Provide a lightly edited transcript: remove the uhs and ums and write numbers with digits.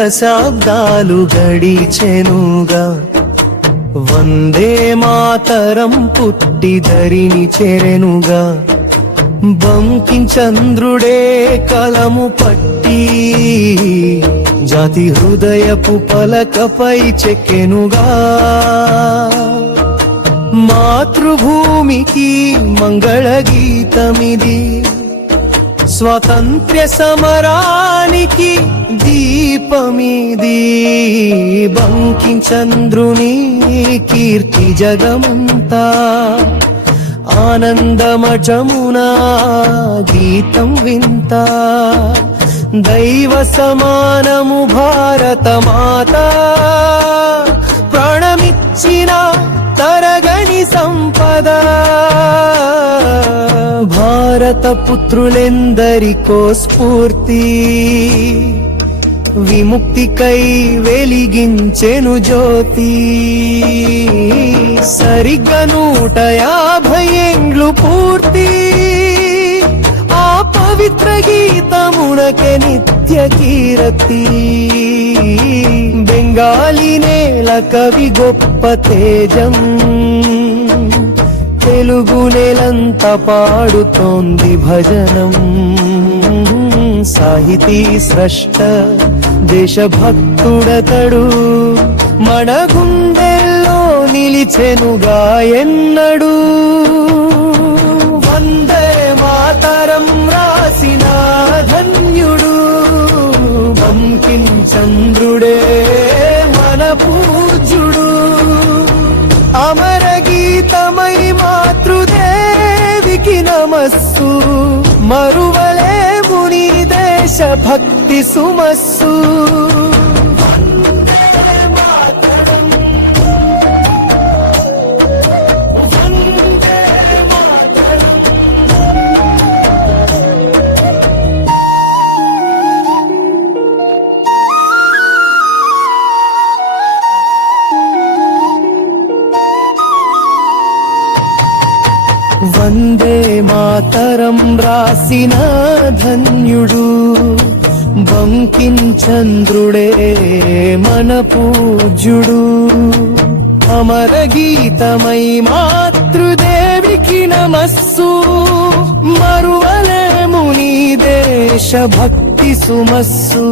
దశాబ్దాలు గడిచెనుగా వందే మాతరం పుట్టి ధరిని చెరెనుగా బంకించంద్రుడే కలము పట్టి జాతి హృదయపు పలకపై చెక్కెనుగా మాతృభూమికి మంగళ గీతమిది స్వాతంత్ర్య సమరానికి దీపమిది బంకించంద్రుని కీర్తి జగమంతా ఆనందమజమునా గీతం వింత దైవ సమానము భారత మాత ప్రాణమిచ్చిన తరగని సంపద భారత పుత్రులెందరికో స్ఫూర్తి విముక్తికై వెలిగించెను జ్యోతి సరిగ్గా 150 ఏండ్లు పూర్తి ఆ పవిత్ర గీతమునకే నిత్య కీర్తి బెంగాలీ నేల కవి గొప్ప తేజం తెలుగు నేలంతా పాడుతోంది భజనం సాహితీ స్రష్ట దేశభక్తుడతడు మన గుండెల్లో నిలిచెనుగా ఎన్నడూ వందే మాతరం రాసిన ధన్యుడు బంకించంద్రుడే మన పూజ్యుడు అమర గీతమై మాతృదేవికి నమస్సు మరువలేము నీ దేశ భక్తి సుమస్సు వందే మాతరం రాసిన ధన్యుడు బంకించంద్రుడే మన పూజ్యుడు అమర గీతమై మాతృదేవికి నమస్సు మరువలేము నీ దేశ భక్తి సుమస్సు